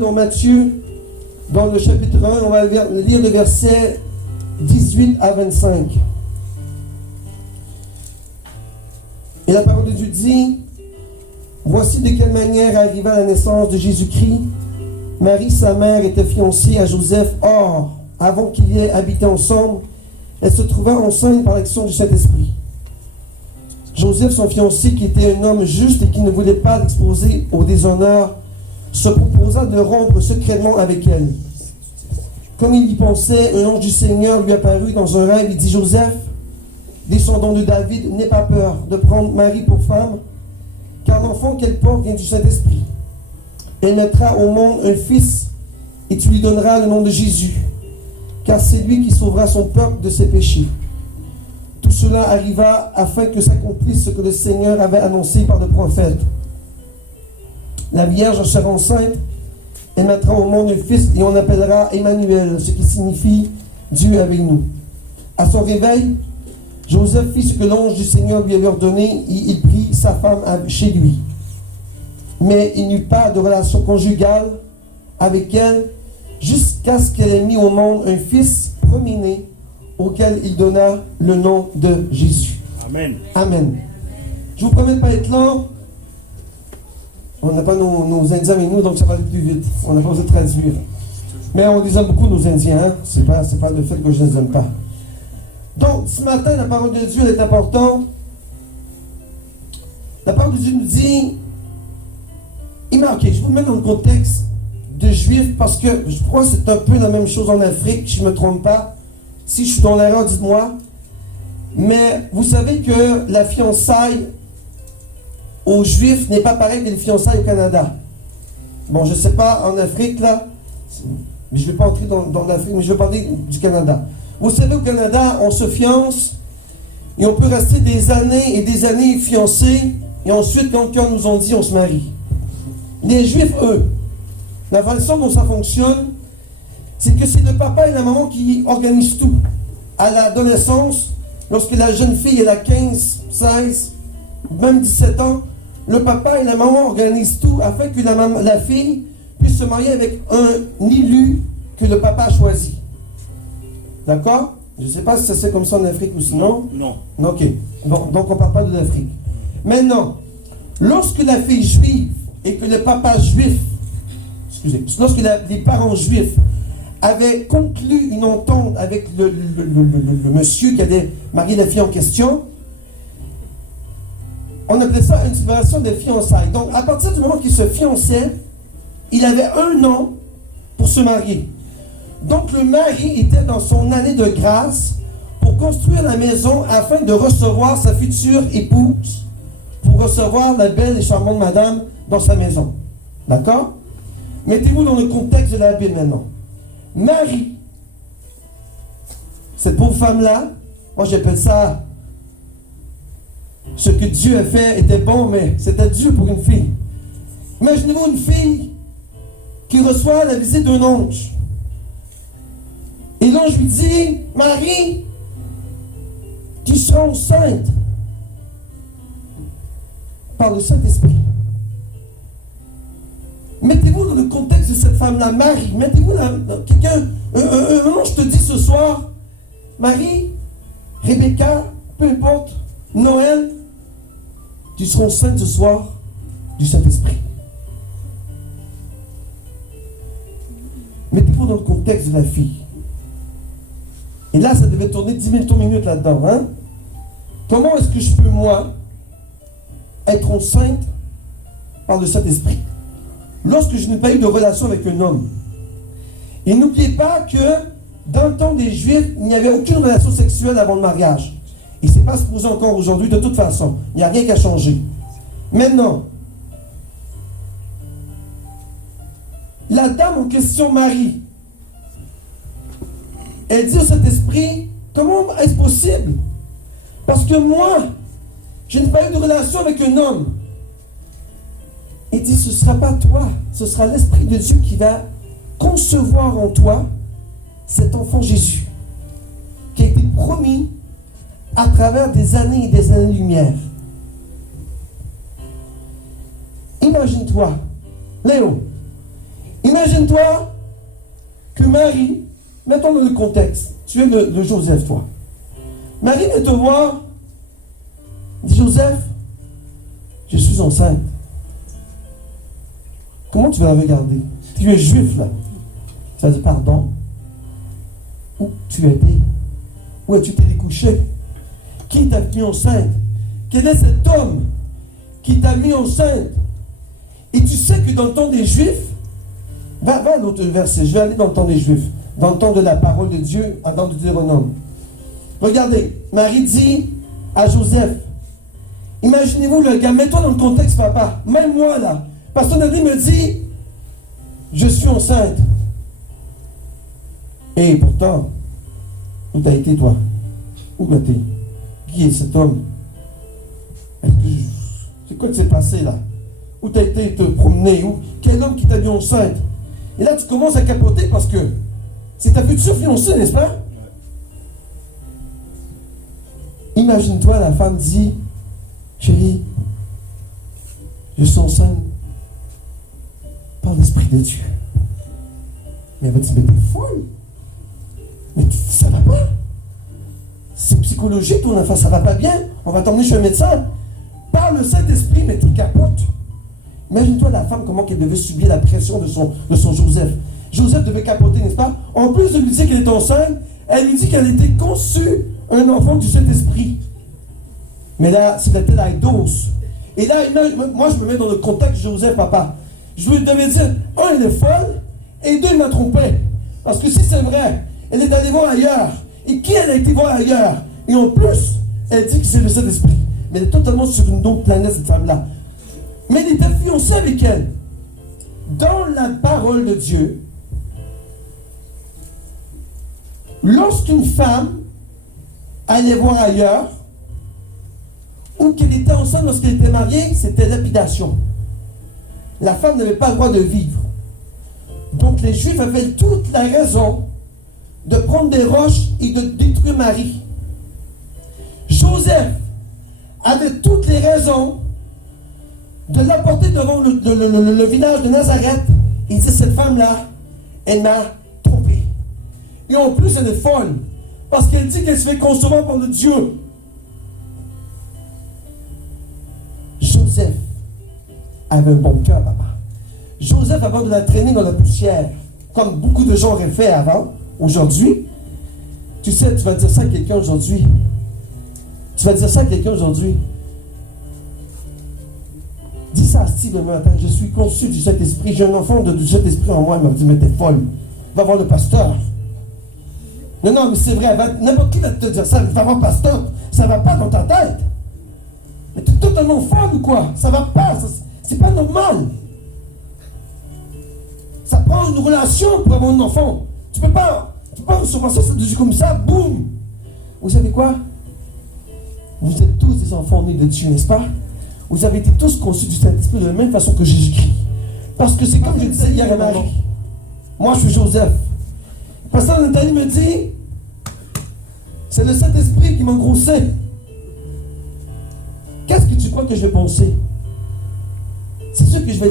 dans Matthieu, dans le chapitre 1, on va lire le verset 18 à 25. Et la parole de Dieu dit, voici de quelle manière arriva la naissance de Jésus-Christ. Marie, sa mère, était fiancée à Joseph. Or, avant qu'ils aient habité ensemble, elle se trouva enceinte par l'action du Saint-Esprit. Joseph, son fiancé, qui était un homme juste et qui ne voulait pas l'exposer au déshonneur, se proposa de rompre secrètement avec elle. Comme il y pensait, un ange du Seigneur lui apparut dans un rêve. Il dit, Joseph, descendant de David, n'aie pas peur de prendre Marie pour femme, car l'enfant qu'elle porte vient du Saint-Esprit. Elle mettra au monde un fils, et tu lui donneras le nom de Jésus, car c'est lui qui sauvera son peuple de ses péchés. Tout cela arriva afin que s'accomplisse ce que le Seigneur avait annoncé par le prophète. La Vierge sera enceinte et mettra au monde un fils, et on l'appellera Emmanuel, ce qui signifie Dieu avec nous. À son réveil, Joseph fit ce que l'ange du Seigneur lui avait ordonné, et il prit sa femme chez lui. Mais il n'eut pas de relation conjugale avec elle jusqu'à ce qu'elle ait mis au monde un fils premier-né auquel il donna le nom de Jésus. Amen. Amen. Je vous promets de ne pas être lent. On n'a pas nos Indiens avec nous, donc ça va aller plus vite. On n'a pas besoin de traduire. Mais on les aime beaucoup, nos Indiens. Hein? C'est pas le fait que je ne les aime pas. Donc, ce matin, la parole de Dieu est importante. La parole de Dieu nous dit... Ok, je vous mets dans le contexte de Juifs parce que je crois que c'est un peu la même chose en Afrique, si je ne me trompe pas. Si je suis dans l'erreur, dites-moi. Mais vous savez que la fiançaille aux Juifs n'est pas pareille que les fiançailles au Canada. Bon, je ne sais pas en Afrique, là, mais je ne vais pas entrer dans l'Afrique, mais je vais parler du Canada. Vous savez, au Canada, on se fiance et on peut rester des années et des années fiancés et ensuite, quand cœur nous ont dit, on se marie. Les Juifs, eux, la façon dont ça fonctionne, c'est que c'est le papa et la maman qui organisent tout. À l'adolescence, lorsque la jeune fille elle a 15, 16, même 17 ans, le papa et la maman organisent tout afin que la fille puisse se marier avec un élu que le papa a choisi. D'accord? Je ne sais pas si ça c'est comme ça en Afrique ou sinon. Non. Ok. Bon, donc on ne parle pas de l'Afrique. Maintenant, lorsque la fille juive et que le papa juif, lorsque les parents juifs avaient conclu une entente avec le monsieur qui allait marier la fille en question, on appelait ça une célébration de fiançailles. Donc, à partir du moment qu'il se fiançait, il avait 1 an pour se marier. Donc, le mari était dans son année de grâce pour construire la maison afin de recevoir sa future épouse, pour recevoir la belle et charmante madame dans sa maison. D'accord? Mettez-vous dans le contexte de la Bible maintenant. Marie, cette pauvre femme-là, moi j'appelle ça, ce que Dieu a fait était bon, mais c'était Dieu pour une fille. Imaginez-vous une fille qui reçoit la visite d'un ange. Et l'ange lui dit, Marie, tu seras enceinte par le Saint-Esprit. Mettez-vous dans le contexte de cette femme-là, Marie. Mettez-vous là, quelqu'un, un ange te dit ce soir, Marie, Rebecca, peu importe, Noël, tu seras enceinte ce soir du Saint-Esprit. Mettez-vous dans le contexte de la fille. Et là, ça devait tourner 10 000 tours minutes là-dedans. Hein? Comment est-ce que je peux, moi, être enceinte par le Saint-Esprit lorsque je n'ai pas eu de relation avec un homme? Et n'oubliez pas que dans le temps des Juifs, il n'y avait aucune relation sexuelle avant le mariage. Et ce n'est pas supposé encore aujourd'hui de toute façon. Il n'y a rien qu'à changer. Maintenant, la dame en question, Marie, elle dit au Saint-Esprit, comment est-ce possible? Parce que moi, je n'ai pas eu de relation avec un homme. Il dit, ce ne sera pas toi, ce sera l'Esprit de Dieu qui va concevoir en toi cet enfant Jésus, qui a été promis à travers des années et des années-lumière. Imagine-toi, Léo, Imagine-toi que Marie, mettons dans le contexte, tu es le Joseph, toi. Marie vient te voir, dit Joseph, je suis enceinte. Comment tu vas la regarder? Tu es juif là. Tu vas dire pardon. Où tu étais? Où as-tu été couché? Qui t'a mis enceinte? Quel est cet homme qui t'a mis enceinte? Et tu sais que dans le temps des Juifs, va à l'autre verset, je vais aller dans le temps des Juifs, dans le temps de la parole de Dieu, dans le Deutéronome. Regardez, Marie dit à Joseph, imaginez-vous le gars, mets-toi dans le contexte, papa, même moi là, Pasteur Nadine me dit, je suis enceinte. Et pourtant, où t'as été toi? Où t'as été? Qui est cet homme? C'est quoi qui s'est passé là? Où t'as été te promener? Quel homme qui t'a mis enceinte? Et là tu commences à capoter parce que c'est ta future fiancée, n'est-ce pas? Imagine-toi, la femme dit, chérie, je suis enceinte par l'Esprit de Dieu. Mais elle va dire, mais t'es folle. Mais ça va pas. C'est psychologique ton enfant, ça va pas bien. On va t'emmener chez un médecin. Par le Saint-Esprit, mais tu capotes. Imagine-toi la femme, comment qu'elle devait subir la pression de son Joseph. Joseph devait capoter, n'est-ce pas? En plus de lui dire qu'elle est enceinte, elle lui dit qu'elle était conçue un enfant du Saint-Esprit. Mais là, c'était la dose. Et là, moi, je me mets dans le contexte de Joseph, papa. Je lui devais dire, un, elle est folle, et deux, il m'a trompé. Parce que si c'est vrai, elle est allée voir ailleurs. Et qui elle a été voir ailleurs? Et en plus, elle dit que c'est le Saint-Esprit. Mais elle est totalement sur une autre planète, cette femme-là. Mais il était fiancé avec elle. Dans la parole de Dieu, lorsqu'une femme allait voir ailleurs, ou qu'elle était enceinte lorsqu'elle était mariée, c'était lapidation. La femme n'avait pas le droit de vivre. Donc les Juifs avaient toute la raison de prendre des roches et de détruire Marie. Joseph avait toutes les raisons de l'apporter devant le village de Nazareth. Il dit, cette femme-là, elle m'a trompé. Et en plus, elle est folle. Parce qu'elle dit qu'elle se fait concevoir par le Dieu. Joseph avait un bon cœur, papa. Joseph, avant de la traîner dans la poussière, comme beaucoup de gens auraient fait avant, aujourd'hui, tu sais, tu vas dire ça à quelqu'un aujourd'hui. Tu vas dire ça à quelqu'un aujourd'hui. Dis ça à Steve le matin. Je suis conçu du Saint-Esprit. J'ai un enfant du Saint-Esprit en moi. Il m'a dit, mais t'es folle. Va voir le pasteur. Non, mais c'est vrai. N'importe qui va te dire ça. Va voir le pasteur. Ça va pas dans ta tête. Mais tu es totalement folle ou quoi? Ça va pas. C'est pas normal. Ça prend une relation pour avoir un enfant. Tu peux pas recevoir ça comme ça. Boum. Vous savez quoi? Vous êtes tous des enfants nés de Dieu, n'est-ce pas? Vous avez été tous conçus du Saint-Esprit de la même façon que Jésus-Christ. Parce que c'est comme je disais hier à Marie. Moi, je suis Joseph. Pasteur Nathalie me dit, c'est le Saint-Esprit qui m'a grossé. Qu'est-ce que tu crois que je vais penser? C'est sûr que je vais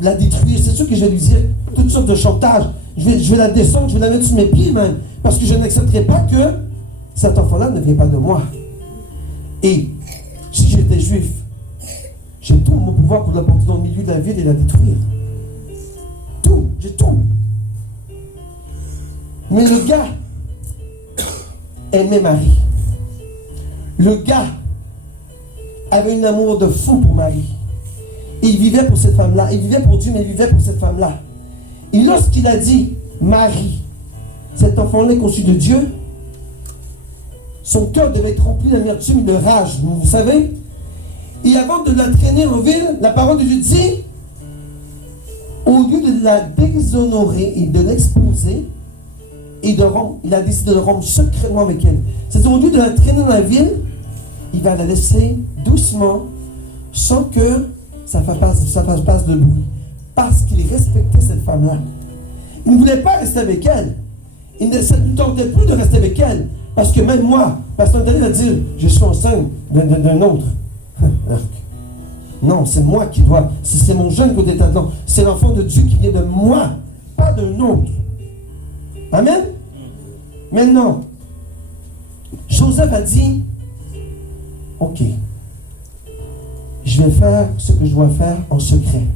la détruire. C'est sûr que je vais lui dire toutes sortes de chantages. Je vais la descendre, je vais la mettre sur mes pieds même. Parce que je n'accepterai pas que cet enfant-là ne vient pas de moi. Et si j'étais juif, j'ai tout mon pouvoir pour la porter dans le milieu de la ville et la détruire. Tout, j'ai tout. Mais le gars aimait Marie. Le gars avait un amour de fou pour Marie. Et il vivait pour cette femme-là. Il vivait pour Dieu, mais il vivait pour cette femme-là. Et lorsqu'il a dit, Marie, cet enfant-là est conçu de Dieu, son cœur devait être rempli d'amertume et de rage. Vous savez? Et avant de la traîner en ville, la parole de Dieu dit, au lieu de la déshonorer et de l'exposer, il a décidé de rompre secrètement avec elle. C'est-à-dire, au lieu de la traîner dans la ville, il va la laisser doucement, sans que ça fasse pas de bruit. Parce qu'il respectait cette femme-là. Il ne voulait pas rester avec elle. Il ne tentait plus de rester avec elle. Parce que même moi, Pasteur Nathalie va dire, je suis enceinte d'un autre. Non, c'est moi qui dois. Si c'est mon jeune côté dedans, c'est l'enfant de Dieu qui vient de moi. pas d'un autre. Amen? Maintenant, Joseph a dit, ok, je vais faire ce que je dois faire en secret.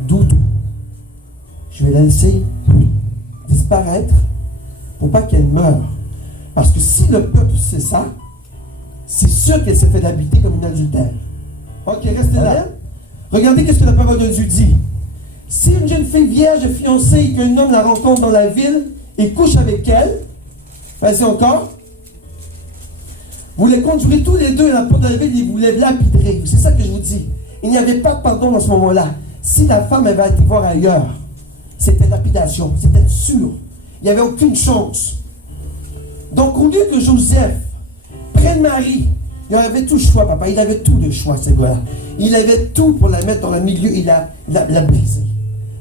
Doudou. Je vais la laisser disparaître pour pas qu'elle meure. Parce que si le peuple sait ça, c'est sûr qu'elle s'est fait habiter comme une adultère. Ok, restez là. Regardez ce que la parole de Dieu dit. Si une jeune fille vierge est fiancée et qu'un homme la rencontre dans la ville et couche avec elle, vas-y encore, vous les conduirez tous les deux à la porte de la ville et vous les lapiderez. C'est ça que je vous dis. Il n'y avait pas de pardon dans ce moment-là. Si la femme avait été voir ailleurs, c'était lapidation, c'était sûr. Il n'y avait aucune chance. Donc, au lieu que Joseph prenne Marie, il avait tout le choix, papa. Il avait tout le choix, ce gars-là. Il avait tout pour la mettre dans le milieu. Il l'a brisé.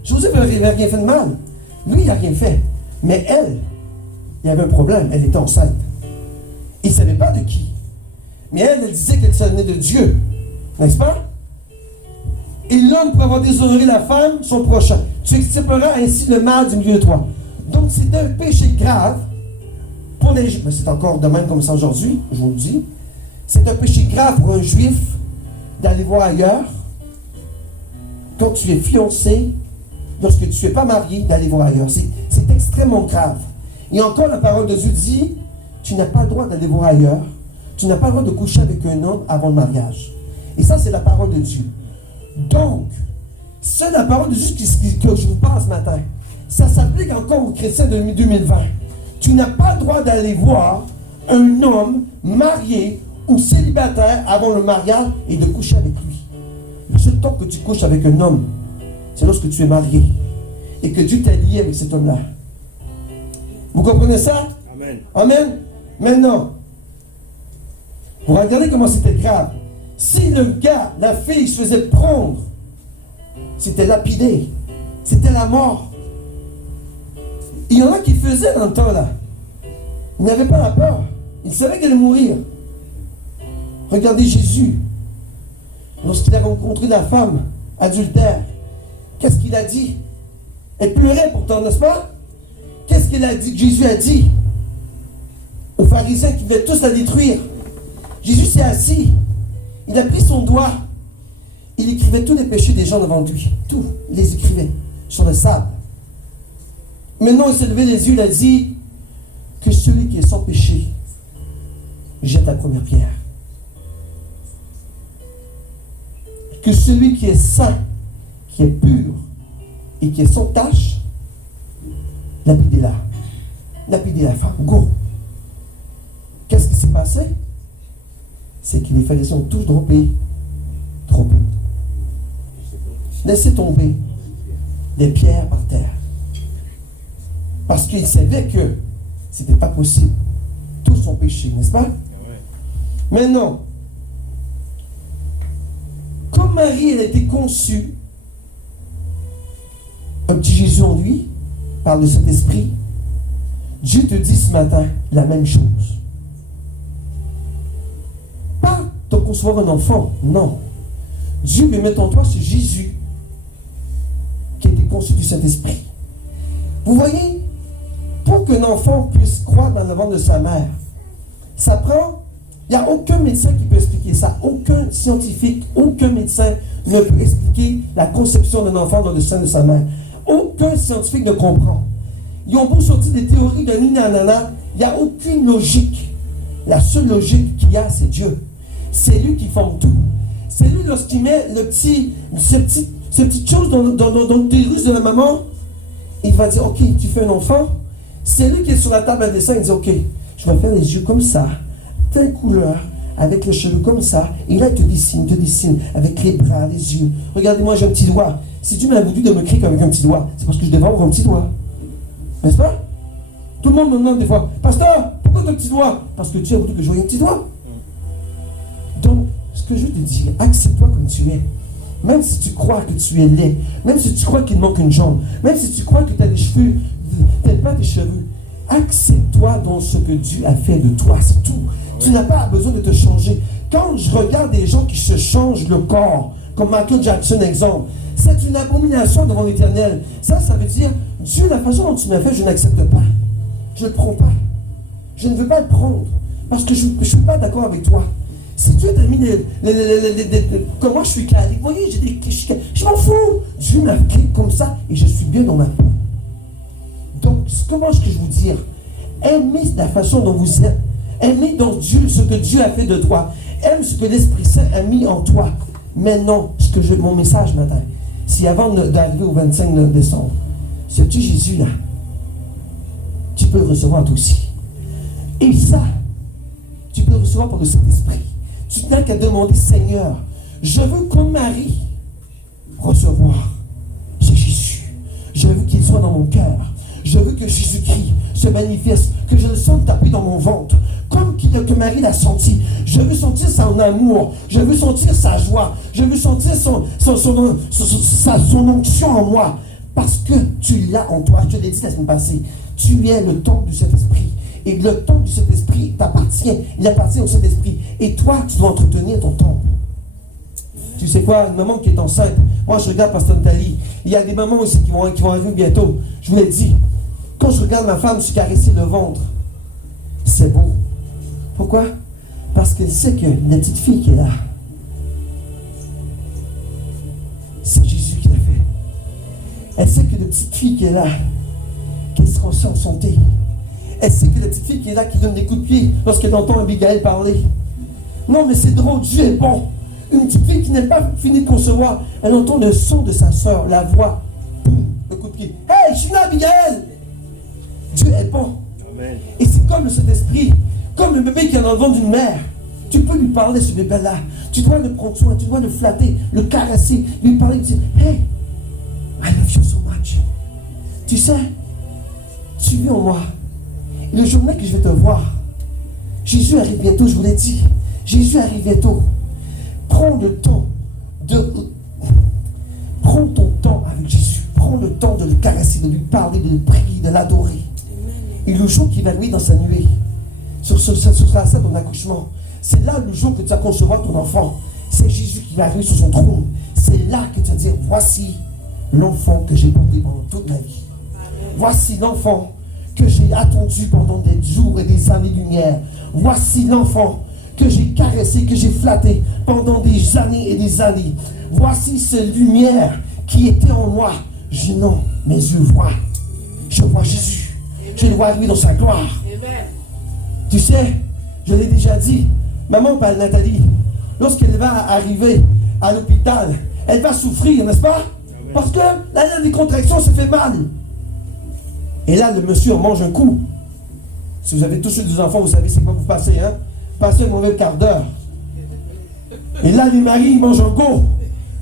Joseph n'avait rien fait de mal. Lui, il n'a rien fait. Mais elle, il y avait un problème. Elle était enceinte. Il ne savait pas de qui. Mais elle disait qu'elle venait de Dieu. N'est-ce pas? Et l'homme, pour avoir déshonoré la femme, son prochain. Tu extirperas ainsi le mal du milieu de toi. Donc, c'est un péché grave pour les Juifs. Mais c'est encore de même comme ça aujourd'hui, je vous le dis. C'est un péché grave pour un Juif d'aller voir ailleurs. Quand tu es fiancé, lorsque tu n'es pas marié, d'aller voir ailleurs. C'est extrêmement grave. Et encore, la parole de Dieu dit, tu n'as pas le droit d'aller voir ailleurs. Tu n'as pas le droit de coucher avec un homme avant le mariage. Et ça, c'est la parole de Dieu. Donc, c'est la parole de Dieu que je vous parle ce matin. Ça s'applique encore aux chrétiens de 2020. Tu n'as pas le droit d'aller voir un homme marié ou célibataire avant le mariage et de coucher avec lui. Le seul temps que tu couches avec un homme, c'est lorsque tu es marié et que Dieu t'a lié avec cet homme-là. Vous comprenez ça? Amen. Amen. Maintenant, vous regardez comment c'était grave. Si le gars, la fille se faisait prendre, c'était lapidé. C'était la mort. Il y en a qui faisaient dans le temps-là. Ils n'avaient pas la peur. Ils savaient qu'elle allait mourir. Regardez Jésus. Lorsqu'il a rencontré la femme adultère, qu'est-ce qu'il a dit? Elle pleurait pourtant, n'est-ce pas? Qu'est-ce qu'il a dit? Jésus a dit aux pharisiens qui voulaient tous la détruire. Jésus s'est assis. Il a pris son doigt. Il écrivait tous les péchés des gens devant lui. Tout. Il les écrivait sur le sable. Maintenant, il s'est levé les yeux. Il a dit que celui qui est sans péché jette la première pierre. Que celui qui est saint, qui est pur et qui est sans tache, lapidez-la. Lapidez la femme. Go. Qu'est-ce qui s'est passé? C'est que les pharisiens ont tous droppé. Laissez tomber des pierres par terre. Parce qu'ils savaient que c'était pas possible. Tous sont péchés, n'est-ce pas? Maintenant, comme Marie, elle a été conçue, un petit Jésus en lui, par le Saint-Esprit, Dieu te dit ce matin la même chose. Pas de concevoir un enfant, non. Dieu veut mettre en toi ce Jésus qui a été conçu du Saint-Esprit. Vous voyez, pour qu'un enfant puisse croire dans le ventre de sa mère, ça prend, il n'y a aucun médecin qui peut expliquer ça, aucun scientifique, aucun médecin ne peut expliquer la conception d'un enfant dans le sein de sa mère. Aucun scientifique ne comprend. Ils ont beau sortir des théories de ninanana, il n'y a aucune logique. La seule logique qu'il y a, c'est Dieu. C'est lui qui forme tout. C'est lui, lorsqu'il met ces petites choses dans l'utérus de la maman, il va dire, ok, tu fais un enfant. C'est lui qui est sur la table à dessin, il dit, ok, je vais faire les yeux comme ça, telle couleur, avec les cheveux comme ça, et là, il te dessine, avec les bras, les yeux. Regardez-moi, j'ai un petit doigt. Si Dieu m'a voulu de me créer avec un petit doigt, c'est parce que je devais avoir un petit doigt. N'est-ce pas? Tout le monde me demande des fois, pasteur, pourquoi tu as un petit doigt? Parce que Dieu a voulu que je voie un petit doigt. Donc, ce que je veux te dire, accepte-toi comme tu es. Même si tu crois que tu es laid, même si tu crois qu'il manque une jambe, même si tu crois que tu as des cheveux, tu n'as pas tes cheveux, accepte-toi dans ce que Dieu a fait de toi, c'est tout. Tu n'as pas besoin de te changer. Quand je regarde des gens qui se changent le corps, comme Michael Jackson, exemple. C'est une abomination devant l'Éternel. Ça veut dire, Dieu, la façon dont tu m'as fait, je n'accepte pas. Je ne le prends pas. Je ne veux pas le prendre. Parce que je ne suis pas d'accord avec toi. Si Dieu t'a mis comment je suis calé, vous voyez, je m'en fous. Dieu m'a créé comme ça et je suis bien dans ma peau. Donc, comment est-ce que je vous dire? Aimez la façon dont vous êtes. Aimez dans Dieu ce que Dieu a fait de toi. Aime ce que l'Esprit Saint a mis en toi. Mais non, mon message matin, si avant d'arriver au 25 décembre, ce petit Jésus-là, tu peux le recevoir toi aussi. Et ça, tu peux le recevoir par le Saint-Esprit. Tu n'as qu'à demander, Seigneur, je veux comme Marie recevoir ce Jésus. Je veux qu'il soit dans mon cœur. Je veux que Jésus-Christ se manifeste, que je le sente taper dans mon ventre, comme que Marie l'a senti. Je veux sentir son amour, je veux sentir sa joie, je veux sentir son onction en moi, parce que tu l'as en toi. Je te l'ai dit la semaine passée, tu es le temple du Saint-Esprit. Et le temple du Saint-Esprit t'appartient, il appartient au Saint-Esprit. Et toi, tu dois entretenir ton temple. Tu sais quoi, une maman qui est enceinte, moi je regarde Pasteur Nathalie, il y a des mamans aussi qui vont arriver bientôt. Je vous l'ai dit, quand je regarde ma femme se caresser le ventre, c'est beau. Pourquoi? Parce qu'elle sait que la petite fille qui est là, c'est Jésus qui l'a fait. Elle sait que la petite fille qui est là, qu'elle sera en santé. Elle sait que la petite fille qui est là, qui donne des coups de pied lorsqu'elle entend Abigail parler. Non, mais c'est drôle, Dieu est bon. Une petite fille qui n'est pas finie de concevoir, elle entend le son de sa soeur, la voix, boum, le coup de pied. Hey, je suis là, Abigail! Dieu est bon. Amen. Et c'est comme le Saint-Esprit, comme le bébé qui est dans le ventre d'une mère. Tu peux lui parler, ce bébé-là. Tu dois le prendre soin, tu dois le flatter, le caresser, lui parler, dire, hey, I love you so much. Tu sais, tu vis en moi. Le journée que je vais te voir, Jésus arrive bientôt, je vous l'ai dit. Jésus arrive bientôt. Prends le temps prends ton temps avec Jésus. Prends le temps de le caresser, de lui parler, de le prier, de l'adorer. Et le jour qu'il va lui dans sa nuée, sur la scène de ton accouchement, c'est là le jour que tu vas concevoir ton enfant. C'est Jésus qui va arriver sur son trône. C'est là que tu vas dire, voici l'enfant que j'ai porté pendant toute ma vie. Voici l'enfant que j'ai attendu pendant des jours et des années-lumière. Voici l'enfant que j'ai caressé, que j'ai flatté pendant des années et des années. Voici cette lumière qui était en moi. Non, mes yeux voient. Je vois Jésus. Je le vois lui dans sa gloire. Amen. Tu sais, je l'ai déjà dit, maman Nathalie, lorsqu'elle va arriver à l'hôpital, elle va souffrir, n'est-ce pas? Amen. Parce que la des contractions se fait mal. Et là, le monsieur mange un coup. Si vous avez tous eu des enfants, vous savez c'est quoi vous passez, hein? Passez un mauvais quart d'heure. Et là, les maris, ils mangent un go.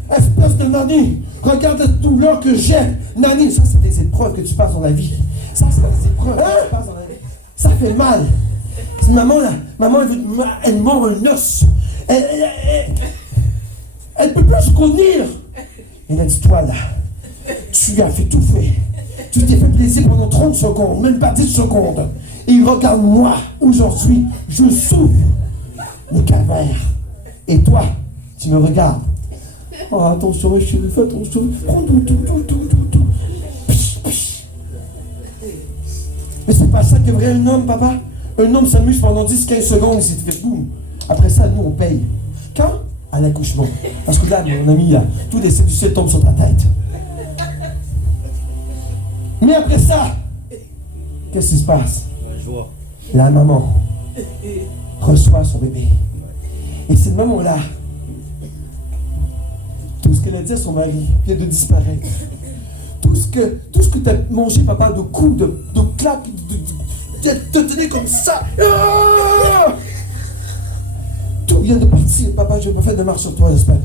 Espèce de nani. Regarde la douleur que j'ai. Nani, ça, c'est des épreuves que tu passes dans la vie. Ça, c'est des épreuves que tu passes dans la vie. Ça fait mal. Maman, là, elle mord un os. Elle peut plus se contenir. Elle a dit, toi, là, tu as fait tout fait. Tu t'es fait plaisir pendant 30 secondes, même pas 10 secondes. Et regarde-moi, aujourd'hui, je souffre le calvaire. Et toi, tu me regardes. Oh, attention, chérie, fais attention. Prends tout. Mais c'est pas ça que vrai un homme, papa. Un homme s'amuse pendant 10-15 secondes et c'est fait boum. Après ça, nous, on paye. Quand? À l'accouchement. Parce que là, mon ami, là, tous les séductions tombent sur ta tête. Mais après ça, qu'est-ce qui se passe? La maman reçoit son bébé. Et cette maman-là, tout ce qu'elle a dit à son mari vient de disparaître. Tout ce que tu as mangé, papa, de coups, de claques, de te tenir comme ça. Tout vient de partir. Papa, je vais pas faire de marche sur toi, j'espère.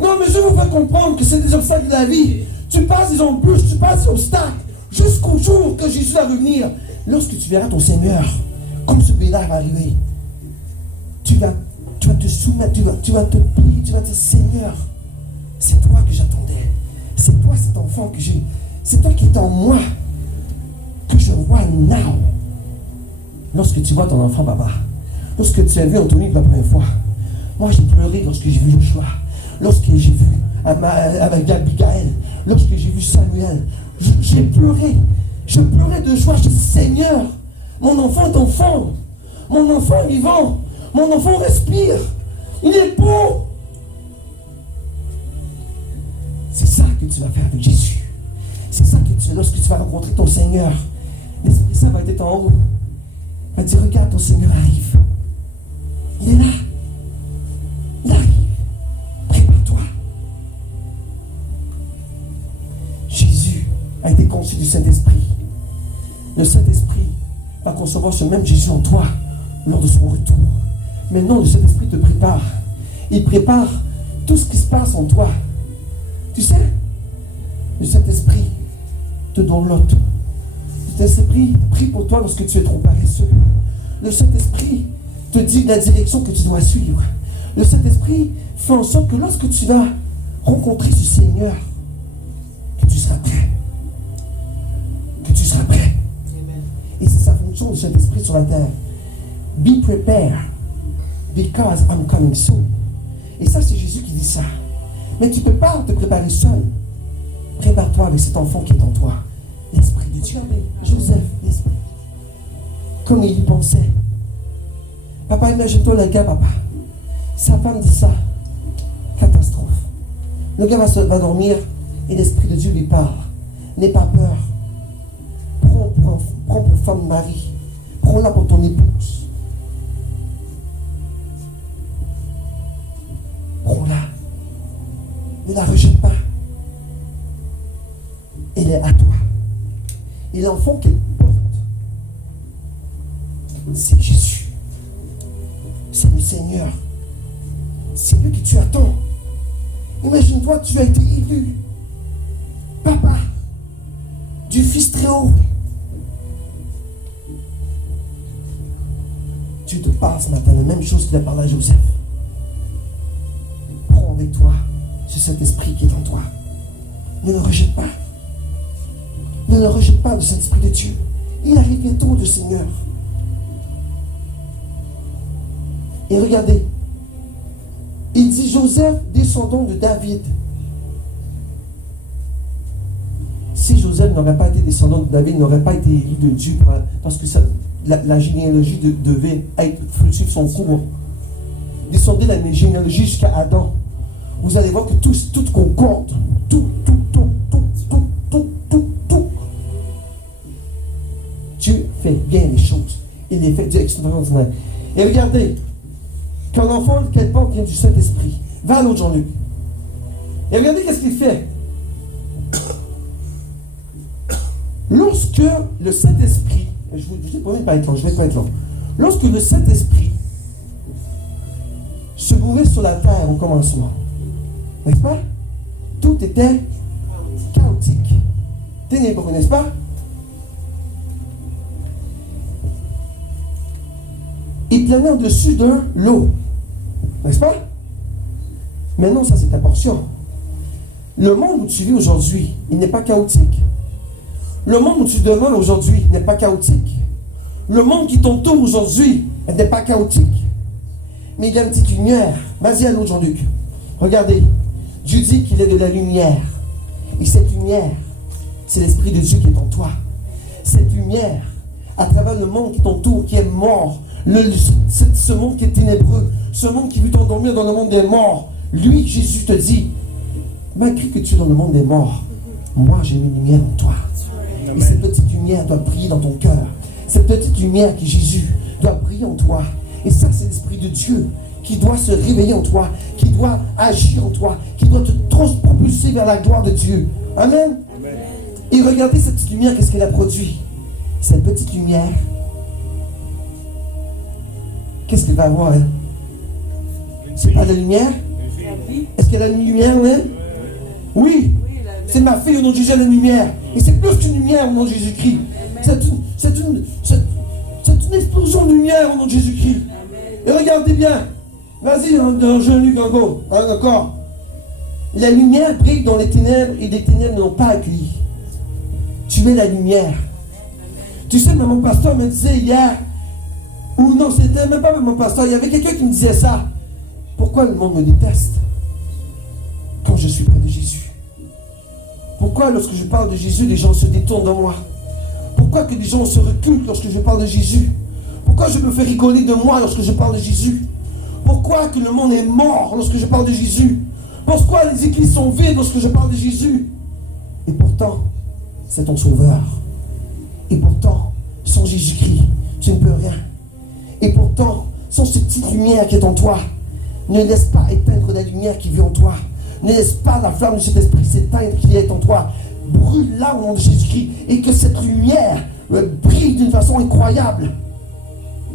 Non, mais je veux vous faire comprendre que c'est des obstacles de la vie. Tu passes des embûches, tu passes des obstacles, jusqu'au jour que Jésus va revenir. Lorsque tu verras ton Seigneur, comme ce bébé-là va arriver, tu vas te soumettre, tu vas te plier, tu vas dire, Seigneur, c'est toi que j'attendais. C'est toi cet enfant que j'ai. C'est toi qui es en moi, que je vois now. Lorsque tu vois ton enfant, papa, lorsque tu as vu Anthony pour la première fois, moi j'ai pleuré lorsque j'ai vu Joshua. lorsque j'ai vu avec Abigail, lorsque j'ai vu Samuel, j'ai pleuré. Je pleurais de joie. Je dis, Seigneur, mon enfant est en forme. Mon enfant est vivant. Mon enfant respire. Il est beau. C'est ça que tu vas faire avec Jésus. C'est ça que tu, lorsque tu vas rencontrer ton Seigneur, l'Esprit Saint va être en haut. Il va te dire, regarde, ton Seigneur arrive. Il est là. Il arrive. Prépare-toi. Jésus a été conçu du Saint-Esprit. Le Saint-Esprit va concevoir ce même Jésus en toi lors de son retour. Maintenant, le Saint-Esprit te prépare. Il prépare tout ce qui se passe en toi. Tu sais, le Saint-Esprit te download. Le Saint-Esprit prie pour toi lorsque tu es trop paresseux. Le Saint-Esprit te dit la direction que tu dois suivre. Le Saint-Esprit fait en sorte que lorsque tu vas rencontrer ce Seigneur, que tu seras prêt. Que tu seras prêt. Amen. Et c'est sa fonction, le Saint-Esprit sur la terre. Be prepared, because I'm coming soon. Et ça, c'est Jésus qui dit ça. Mais tu ne peux pas te préparer seul. Prépare-toi avec cet enfant qui est en toi. L'Esprit de Dieu. Joseph, l'Esprit. Comme il y pensait. Papa, imagine-toi le gars, papa. Sa femme dit ça. Catastrophe. Le gars va dormir et l'Esprit de Dieu lui parle. N'aie pas peur. Prends pour femme Marie. Prends-la pour ton épouse. Prends-la. Ne la rejette pas. Elle est à toi. Et l'enfant qu'elle porte, c'est Jésus. C'est le Seigneur. C'est lui que tu attends. Imagine-toi, tu as été élu. Papa du Fils très haut. Dieu te parle ce matin, la même chose qu'il a parlé à Joseph. Prends avec toi ce Saint-Esprit qui est en toi. Ne le rejette pas. Ne le rejette pas, le Saint-Esprit de Dieu. Il arrive bientôt, le Seigneur. Et regardez, il dit Joseph, descendant de David. Si Joseph n'aurait pas été descendant de David, il n'aurait pas été élu de Dieu, parce que la généalogie devait suivre son cours. Descendez la généalogie jusqu'à Adam. Vous allez voir que tout concorde. Tout. Dieu fait bien les choses. Il les fait Dieu extraordinaire. Et regardez, qu'un enfant qu'elle porte vient du Saint-Esprit. Va à l'autre Jean-Luc. Et regardez qu'est-ce qu'il fait. Lorsque le Saint-Esprit, je vous promets de ne pas être long, je vais pas être long. Lorsque le Saint-Esprit se mouvait sur la terre au commencement, n'est-ce pas? Tout était chaotique, ténébreux, n'est-ce pas? Il planait au-dessus de l'eau, n'est-ce pas? Maintenant, ça c'est ta portion. Le monde où tu vis aujourd'hui, il n'est pas chaotique. Le monde où tu demeures aujourd'hui n'est pas chaotique. Le monde qui t'entoure aujourd'hui n'est pas chaotique. Mais il y a une petite lumière. Vas-y à l'autre, Jean-Luc. Regardez. Dieu dit qu'il est de la lumière. Et cette lumière, c'est l'Esprit de Dieu qui est en toi. Cette lumière, à travers le monde qui t'entoure, qui est mort, ce monde qui est ténébreux, ce monde qui veut t'endormir dans le monde des morts, lui, Jésus te dit, malgré que tu es dans le monde des morts, moi j'ai une lumière en toi. Et cette petite lumière doit briller dans ton cœur. Cette petite lumière qui est Jésus doit briller en toi. Et ça, c'est l'Esprit de Dieu qui doit se réveiller en toi, qui doit agir en toi, qui doit te propulser vers la gloire de Dieu. Amen. Amen. Et regardez cette petite lumière, qu'est-ce qu'elle a produit? Cette petite lumière, qu'est-ce qu'elle va avoir, hein? C'est pas la lumière? Est-ce qu'elle a une lumière, hein? Oui. C'est ma fille au nom de Jésus, la lumière. Et c'est plus qu'une lumière au nom de Jésus-Christ. C'est une explosion de lumière au nom de Jésus-Christ. Et regardez bien. Vas-y, dans Jean-Luc encore. La lumière brille dans les ténèbres et les ténèbres n'ont pas accueilli. Tu es la lumière. Tu sais, mon pasteur me disait hier, ou non, c'était même pas mon pasteur, il y avait quelqu'un qui me disait ça. Pourquoi le monde me déteste? Pourquoi lorsque je parle de Jésus, les gens se détournent de moi? Pourquoi que les gens se reculent lorsque je parle de Jésus? Pourquoi je me fais rigoler de moi lorsque je parle de Jésus? Pourquoi que le monde est mort lorsque je parle de Jésus? Pourquoi les églises sont vides lorsque je parle de Jésus? Et pourtant, c'est ton sauveur. Et pourtant, sans Jésus-Christ, tu ne peux rien. Et pourtant, sans cette petite lumière qui est en toi, ne laisse pas éteindre la lumière qui vit en toi. Ne laisse pas la flamme de cet esprit s'éteindre qui est en toi. Brûle-la au nom de Jésus-Christ et que cette lumière brille d'une façon incroyable.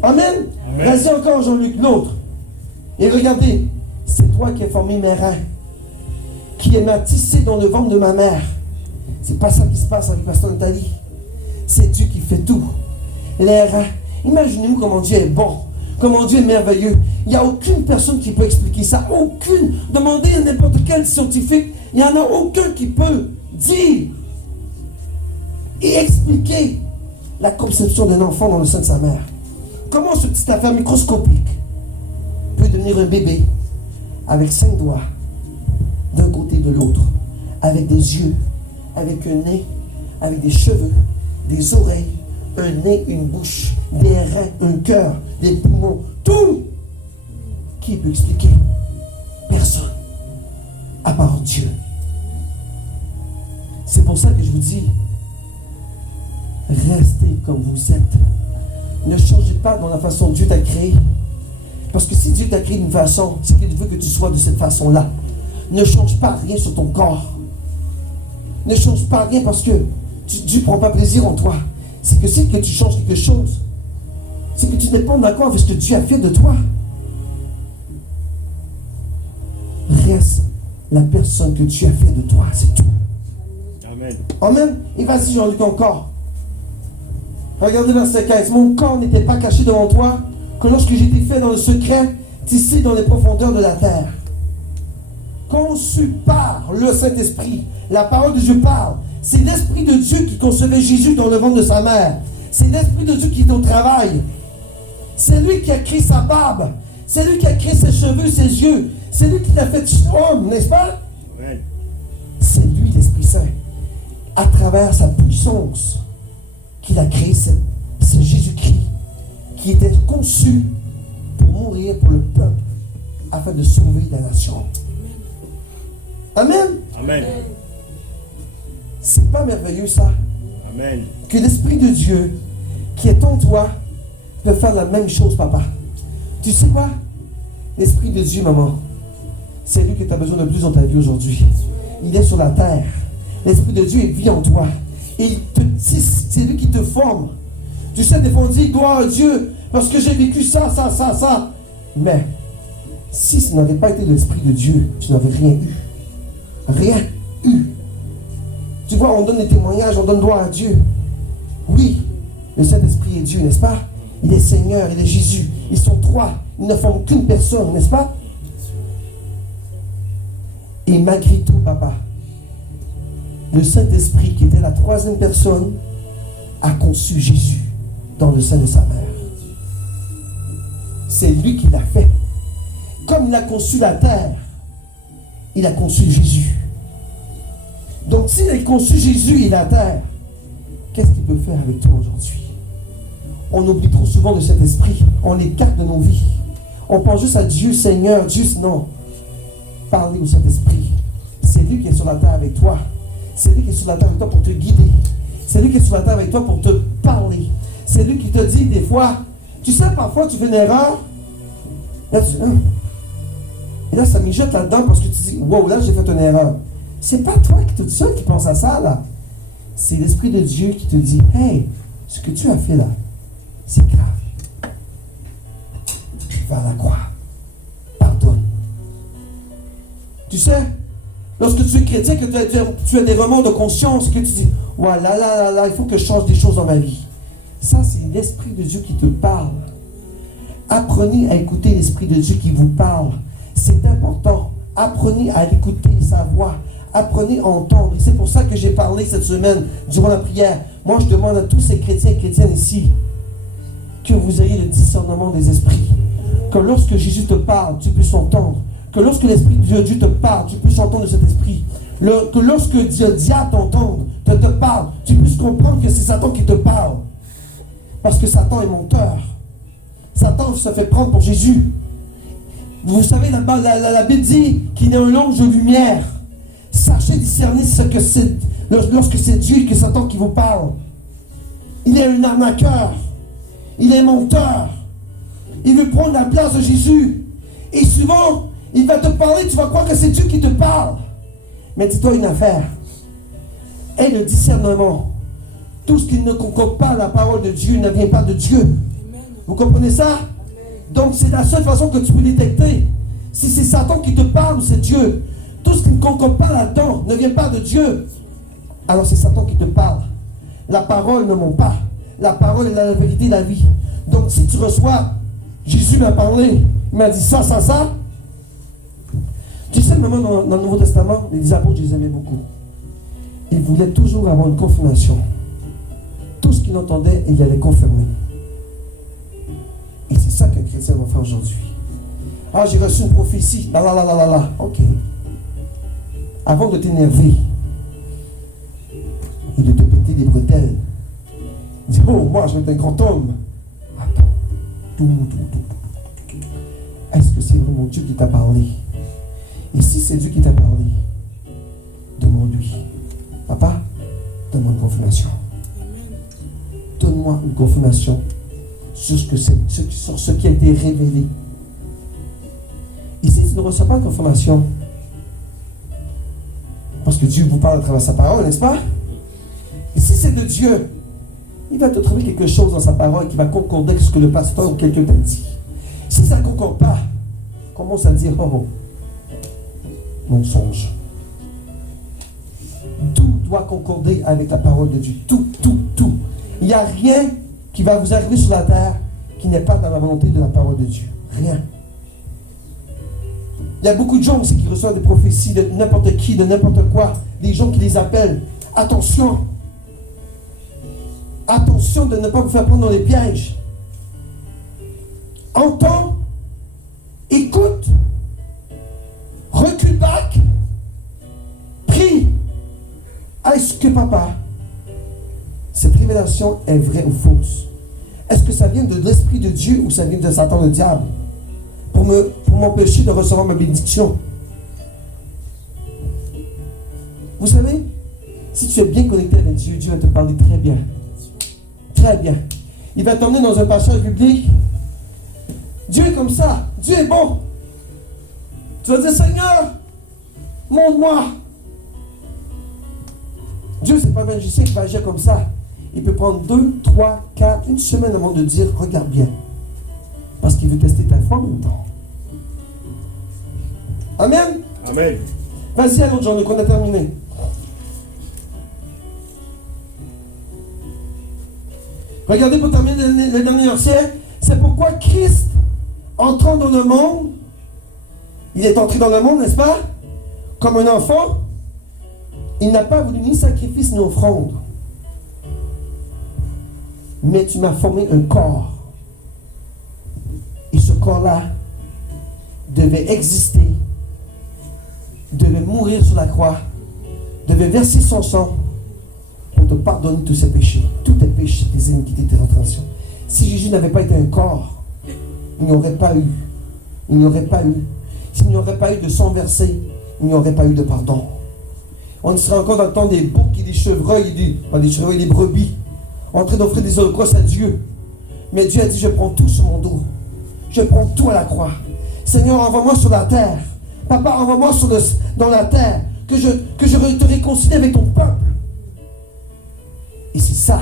Amen. Vas-y encore, Jean-Luc, l'autre. Et regardez, c'est toi qui as formé mes reins, qui m'a tissé dans le ventre de ma mère. C'est pas ça qui se passe avec Pasteur Nathalie. C'est Dieu qui fait tout. Les reins. Imaginez-vous comment Dieu est bon, comment Dieu est merveilleux. Il n'y a aucune personne qui peut expliquer ça. Aucune. Demandez à n'importe quel scientifique. Il n'y en a aucun qui peut dire et expliquer la conception d'un enfant dans le sein de sa mère. Comment ce petit affaire microscopique peut devenir un bébé avec 5 doigts d'un côté et de l'autre, avec des yeux, avec un nez, avec des cheveux, des oreilles, un nez, une bouche, des reins, un cœur, des poumons, tout. Qui peut expliquer? Personne, à part Dieu. C'est pour ça que je vous dis, restez comme vous êtes. Ne changez pas dans la façon dont Dieu t'a créé. Parce que si Dieu t'a créé d'une façon, c'est qu'il veut que tu sois de cette façon-là. Ne change pas rien sur ton corps. Ne change pas rien parce que Dieu ne prend pas plaisir en toi. C'est que si que tu changes quelque chose, c'est que tu n'es pas d'accord avec ce que Dieu a fait de toi. Reste la personne que Dieu a fait de toi, c'est tout. Amen. Amen. Et vas-y, Jean-Luc, encore. Regardez verset 15. Mon corps n'était pas caché devant toi, que lorsque j'étais fait dans le secret, tissé dans les profondeurs de la terre. Conçu par le Saint-Esprit, la parole de Dieu parle. C'est l'Esprit de Dieu qui concevait Jésus dans le ventre de sa mère. C'est l'Esprit de Dieu qui est au travail. C'est lui qui a créé sa barbe. C'est lui qui a créé ses cheveux, ses yeux. C'est lui qui l'a fait homme, n'est-ce pas? Amen. C'est lui, l'Esprit Saint, à travers sa puissance, qu'il a créé ce Jésus-Christ, qui était conçu pour mourir pour le peuple, afin de sauver la nation. Amen. Amen. C'est pas merveilleux ça? Amen. Que l'Esprit de Dieu qui est en toi peut faire la même chose, papa. Tu sais quoi? L'Esprit de Dieu, maman, c'est lui que tu as besoin de plus dans ta vie aujourd'hui. Il est sur la terre. L'Esprit de Dieu vit en toi. Et il te tisse. C'est lui qui te forme. Tu sais, des fois on dit gloire à Dieu parce que j'ai vécu ça. Mais si ce n'avait pas été l'Esprit de Dieu, tu n'avais rien eu. Rien eu. Tu vois, on donne des témoignages, on donne gloire à Dieu. Oui, le Saint-Esprit est Dieu, n'est-ce pas? Il est Seigneur, il est Jésus. Ils sont trois. Ils ne forment qu'une personne, n'est-ce pas? Et malgré tout, papa, le Saint-Esprit, qui était la troisième personne, a conçu Jésus dans le sein de sa mère. C'est lui qui l'a fait. Comme il a conçu la terre, il a conçu Jésus. Donc s'il a conçu Jésus et la terre, qu'est-ce qu'il peut faire avec toi aujourd'hui? On oublie trop souvent de cet esprit. On l'écarte de nos vies. On pense juste à Dieu, Seigneur, Dieu, non. Parlez au Saint-Esprit. C'est lui qui est sur la terre avec toi. C'est lui qui est sur la terre avec toi pour te guider. C'est lui qui est sur la terre avec toi pour te parler. C'est lui qui te dit des fois, tu sais, parfois tu fais une erreur. Là, et là, ça mijote là-dedans parce que tu dis, wow, là, j'ai fait une erreur. C'est pas toi qui toute seul qui pense à ça, là. C'est l'Esprit de Dieu qui te dit, hey, ce que tu as fait là, c'est grave. Va à la croix. Pardonne. Tu sais, lorsque tu es chrétien, que tu as des remords de conscience, que tu dis, ouais, là, il faut que je change des choses dans ma vie. Ça, c'est l'Esprit de Dieu qui te parle. Apprenez à écouter l'Esprit de Dieu qui vous parle. C'est important. Apprenez à l'écouter, sa voix. Apprenez à entendre. Et c'est pour ça que j'ai parlé cette semaine, durant la prière. Moi, je demande à tous ces chrétiens et chrétiennes ici, que vous ayez le discernement des esprits. Que lorsque Jésus te parle, tu puisses entendre. Que lorsque l'Esprit de Dieu te parle, tu puisses entendre de cet esprit. Que lorsque le diable t'entende, te parle, tu puisses comprendre que c'est Satan qui te parle. Parce que Satan est menteur. Satan se fait prendre pour Jésus. Vous savez, la Bible dit qu'il est un ange de lumière. Sachez discerner ce que c'est lorsque c'est Dieu et que c'est Satan qui vous parle. Il est un arnaqueur. Il est menteur. Il veut prendre la place de Jésus. Et souvent, il va te parler, tu vas croire que c'est Dieu qui te parle. Mais dis-toi une affaire. Aie le discernement. Tout ce qui ne concorde pas la parole de Dieu ne vient pas de Dieu. Vous comprenez ça? Donc c'est la seule façon que tu peux détecter si c'est Satan qui te parle ou c'est Dieu. Tout ce qui ne concorde pas là-dedans ne vient pas de Dieu. Alors c'est Satan qui te parle. La parole ne ment pas. La parole est la vérité, la vie. Donc si tu reçois, Jésus m'a parlé, il m'a dit ça. Tu sais, même dans le Nouveau Testament, les apôtres, je les aimais beaucoup. Ils voulaient toujours avoir une confirmation. Tout ce qu'ils entendaient, ils allaient confirmer. Et c'est ça qu'un chrétien va faire aujourd'hui. Ah, j'ai reçu une prophétie. Là. Ok. Avant de t'énerver et de te péter des bretelles, dis, oh, moi, je vais être un grand homme. Attends. Tout. Est-ce que c'est vraiment Dieu qui t'a parlé? Et si c'est Dieu qui t'a parlé, demande-lui. Papa, donne-moi une confirmation. Donne-moi une confirmation sur ce qui a été révélé. Et si tu ne reçois pas de confirmation, parce que Dieu vous parle à travers sa parole, n'est-ce pas? Et si c'est de Dieu, il va te trouver quelque chose dans sa parole qui va concorder avec ce que le pasteur ou quelqu'un t'a dit. Si ça ne concorde pas, commence à dire, oh, mensonge. Tout doit concorder avec la parole de Dieu. Tout. Il n'y a rien qui va vous arriver sur la terre qui n'est pas dans la volonté de la parole de Dieu. Rien. Il y a beaucoup de gens aussi qui reçoivent des prophéties de n'importe qui, de n'importe quoi. Des gens qui les appellent. Attention. Attention de ne pas vous faire prendre dans les pièges. Entends, écoute, recule back, prie. Est-ce que papa, cette révélation est vraie ou fausse? Est-ce que ça vient de l'Esprit de Dieu ou ça vient de Satan le diable? Pour m'empêcher de recevoir ma bénédiction. Vous savez, si tu es bien connecté avec Dieu, Dieu va te parler très bien. Très bien. Il va t'emmener dans un passage biblique. Dieu est comme ça. Dieu est bon. Tu vas dire, Seigneur, montre-moi. Dieu, c'est pas un magicien qui va agir comme ça. Il peut prendre 2, 3, 4, une semaine avant de dire, regarde bien. Parce qu'il veut tester ta foi en même temps. Amen. Amen. Vas-y à l'autre journée qu'on a terminé. Regardez pour terminer le dernier verset. C'est pourquoi Christ, entrant dans le monde, il est entré dans le monde, n'est-ce pas? Comme un enfant. Il n'a pas voulu ni sacrifice ni offrande. Mais tu m'as formé un corps. Et ce corps-là devait exister, devait mourir sur la croix, devait verser son sang pour te pardonner tous ses péchés, tous tes péchés, tes iniquités, tes intentions. Si Jésus n'avait pas été un corps, il n'y aurait pas eu. S'il n'y aurait pas eu de sang versé, il n'y aurait pas eu de pardon. On serait encore dans le temps des boucs et des chevreuils, et des brebis, en train d'offrir des holocaustes à Dieu. Mais Dieu a dit, je prends tout sur mon dos. Je prends tout à la croix. Seigneur, envoie-moi sur la terre. Papa, envoie-moi dans la terre. Que je te réconcilie avec ton peuple. Et c'est ça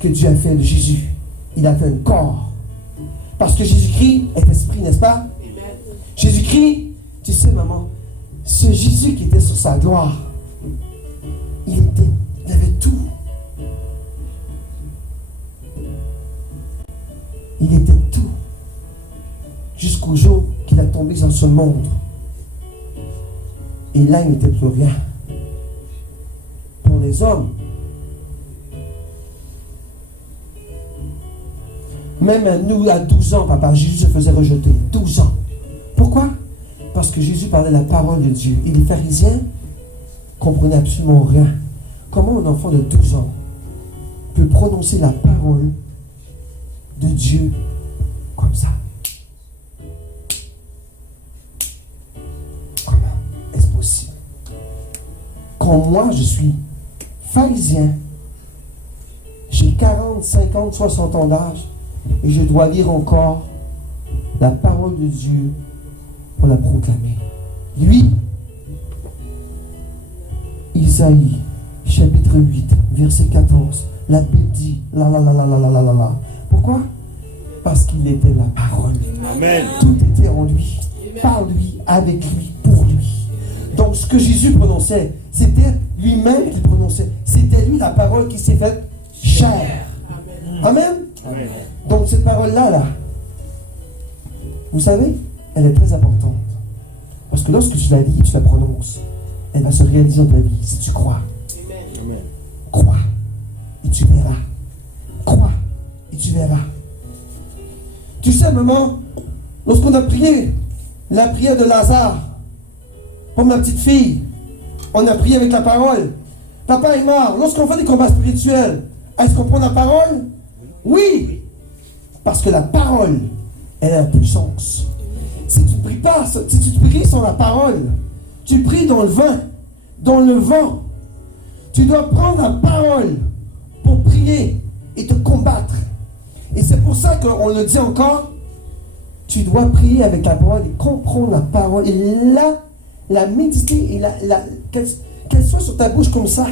que Dieu a fait de Jésus. Il a fait un corps. Parce que Jésus-Christ est esprit, n'est-ce pas? Jésus-Christ, tu sais maman, ce Jésus qui était sur sa gloire, il avait tout. Il était tout. Jusqu'au jour qu'il a tombé dans ce monde. Et là, il n'était plus rien. Pour les hommes, même à nous, à 12 ans, papa, Jésus se faisait rejeter. 12 ans. Pourquoi? Parce que Jésus parlait la parole de Dieu. Et les pharisiens, comprenez absolument rien. Comment un enfant de 12 ans peut prononcer la parole de Dieu comme ça? Comment est-ce possible? Quand moi, je suis pharisien, j'ai 40, 50, 60 ans d'âge, et je dois lire encore la parole de Dieu pour la proclamer. Lui, Isaïe, chapitre 8, verset 14, la Bible dit, la. Pourquoi? Parce qu'il était la parole. Amen. Tout était en lui, par lui, avec lui, pour lui. Donc ce que Jésus prononçait, c'était lui-même qui prononçait. C'était lui la parole qui s'est faite chair. Amen. Amen. Donc cette parole-là, vous savez, elle est très importante. Parce que lorsque tu la lis, tu la prononces, elle va se réaliser dans ta vie, si tu crois. Amen. Crois, et tu verras. Crois, et tu verras. Tu sais, maman, lorsqu'on a prié la prière de Lazare, pour ma petite fille, on a prié avec la parole. Papa est mort. Lorsqu'on fait des combats spirituels, est-ce qu'on prend la parole? Oui. Parce que la parole, elle a la puissance. Si tu ne pries pas, si tu pries sans la parole, tu pries dans le vin, dans le vent. Tu dois prendre la parole pour prier et te combattre. Et c'est pour ça qu'on le dit encore, tu dois prier avec la parole et comprendre la parole. Et là, la méditer et qu'elle soit sur ta bouche comme ça.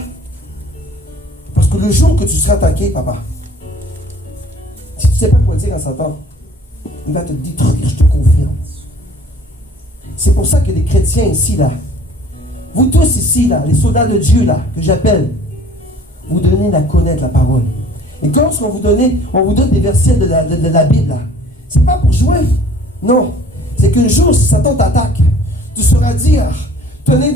Parce que le jour que tu seras attaqué, papa, si tu ne sais pas quoi dire à Satan, il va te détruire, je te confirme. C'est pour ça que les chrétiens ici, là, vous tous ici, là, les soldats de Dieu, là, que j'appelle, vous donnez à connaître la parole. Et quand on vous donne des versets de la Bible, là, c'est pas pour jouer. Non. C'est qu'un jour, si Satan t'attaque, tu sauras dire, tenez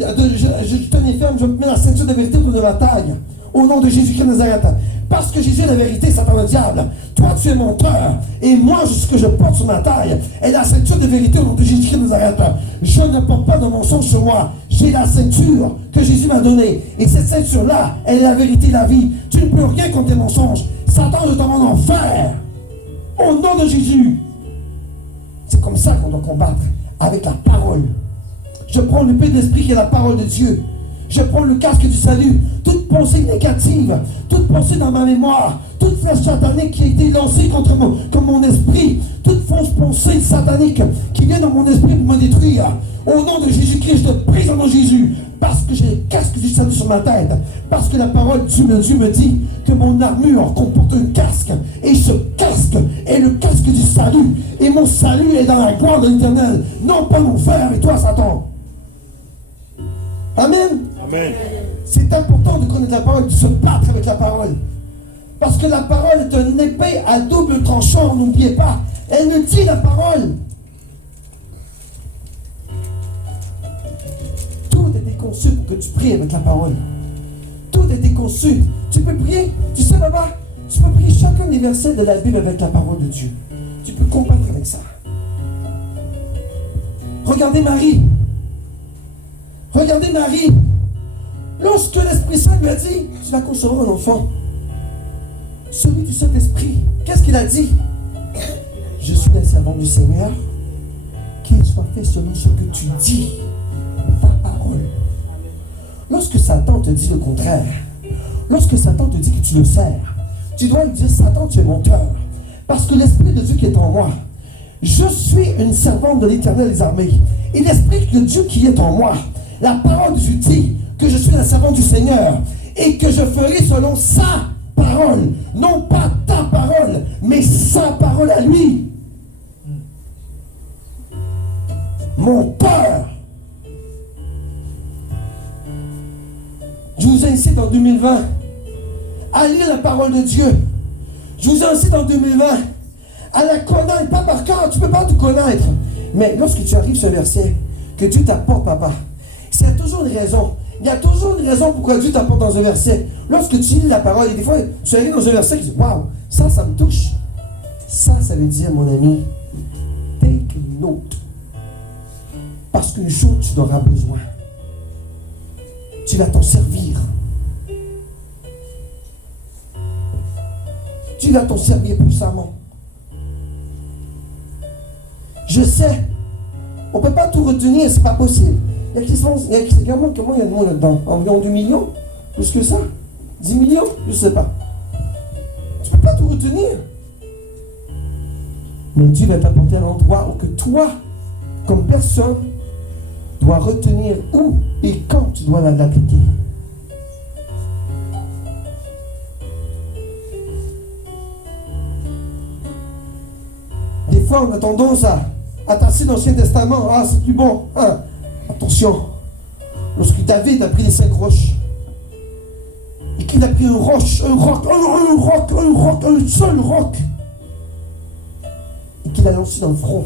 ferme, je me mets la ceinture de vérité autour de ma taille, au nom de Jésus-Christ de Nazareth. Parce que Jésus est la vérité, Satan le diable. Toi, tu es menteur. Et moi, ce que je porte sur ma taille est la ceinture de vérité au nom de Jésus-Christ de Nazareth. Je ne porte pas de mensonge sur moi. J'ai la ceinture que Jésus m'a donnée. Et cette ceinture-là, elle est la vérité et la vie. Tu ne peux rien contre tes mensonges. Satan, je t'emmène en enfer. Au nom de Jésus. C'est comme ça qu'on doit combattre. Avec la parole. Je prends le paix d'esprit qui est la parole de Dieu. Je prends le casque du salut. Toute pensée négative, toute pensée dans ma mémoire, toute flèche satanique qui a été lancée contre mon esprit, toute fausse pensée satanique qui vient dans mon esprit pour me détruire. Au nom de Jésus-Christ, je te prie au nom de Jésus. Parce que j'ai le casque du salut sur ma tête. Parce que la parole de Dieu me dit que mon armure comporte un casque. Et ce casque est le casque du salut. Et mon salut est dans la gloire de l'Éternel. Non pas mon frère et toi, Satan. Amen. Amen. C'est important de connaître la parole, de se battre avec la parole. Parce que la parole est une épée à double tranchant, n'oubliez pas. Elle nous dit la parole. Tout était conçu pour que tu pries avec la parole. Tout était conçu. Tu peux prier, tu sais, papa, tu peux prier chacun des versets de la Bible avec la parole de Dieu. Tu peux combattre avec ça. Regardez Marie. Regardez Marie. Lorsque l'Esprit Saint lui a dit, tu vas concevoir un enfant, celui du Saint-Esprit, qu'est-ce qu'il a dit? Je suis la servante du Seigneur, qu'il soit fait selon ce que tu dis, ta parole. Lorsque Satan te dit le contraire, lorsque Satan te dit que tu le sers, tu dois lui dire, Satan, tu es menteur, parce que l'Esprit de Dieu qui est en moi, je suis une servante de l'Éternel des armées, et l'Esprit de Dieu qui est en moi, la parole de Dieu dit que je suis la servante du Seigneur et que je ferai selon sa parole, non pas ta parole, mais sa parole à lui. Mon peur. Je vous incite en 2020 à lire la parole de Dieu. Je vous incite en 2020 à la connaître, pas par cœur, tu ne peux pas tout connaître. Mais lorsque tu arrives sur ce verset, que Dieu t'apporte, papa, il y a toujours une raison. Il y a toujours une raison pourquoi Dieu t'apporte dans un verset. Lorsque tu lis la parole, et des fois, tu arrives dans un verset et tu dis, waouh, ça me touche. Ça veut dire, mon ami, take note. Parce qu'un jour, tu en auras besoin. tu vas t'en servir. Tu vas t'en servir puissamment. Je sais, on ne peut pas tout retenir, c'est pas possible. Il y a comment il y a de monde là-dedans? Environ 2 millions? Plus que ça? 10 millions? Je ne sais pas. Tu ne peux pas tout retenir. Mais Dieu va t'apporter un endroit où que toi, comme personne, dois retenir où et quand tu dois l'appliquer. Des fois, on a tendance à tasser l'Ancien Testament. Ah, c'est plus bon. Ah, attention. Lorsque David a pris les 5 roches, et qu'il a pris un seul roc, et qu'il a lancé dans le front,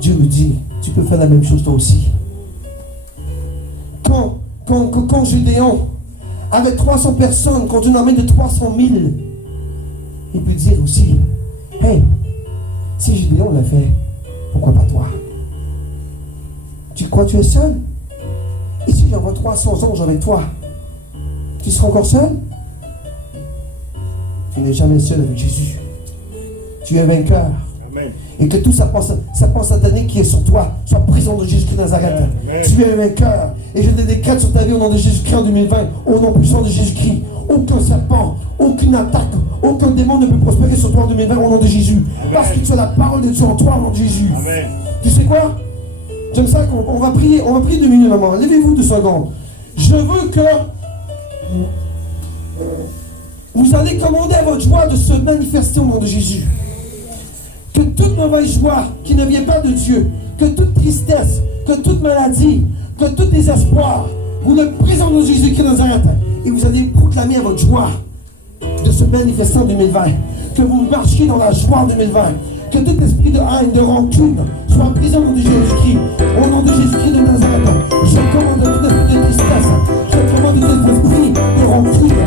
Dieu me dit, tu peux faire la même chose toi aussi. Quand Gédéon avait 300 personnes contre une armée de 300 000, il peut dire aussi, hey, si Gédéon l'a fait, pourquoi pas toi? Tu crois que tu es seul? Et si j'envoie 300 anges avec toi, tu seras encore seul? Tu n'es jamais seul avec Jésus. Tu es vainqueur. Amen. Et que tout ça pense satanique qui est sur toi soit prison de Jésus-Christ de Nazareth. Amen. Tu es un vainqueur. Et je te décrète sur ta vie au nom de Jésus-Christ en 2020, au nom puissant de Jésus-Christ. Aucun serpent, aucune attaque, aucun démon ne peut prospérer sur toi en 2020 au nom de Jésus. Amen. Parce que tu as la parole de Dieu en toi au nom de Jésus. Amen. Tu sais quoi? J'aime ça qu'on va prier. On va prier 2 minutes, maman. Levez-vous 2 secondes. Je veux que vous allez commander à votre joie de se manifester au nom de Jésus. Que toute mauvaise joie qui ne vient pas de Dieu, que toute tristesse, que toute maladie, que tout désespoir, vous le présentez de Jésus-Christ de Nazareth et vous allez proclamer à votre joie de se manifester en 2020. Que vous marchiez dans la joie en 2020. Que tout esprit de haine, de rancune soit brisé au nom de Jésus-Christ. Au nom de Jésus-Christ de Nazareth, je commande tout esprit de tristesse, je commande tout esprit de rancune,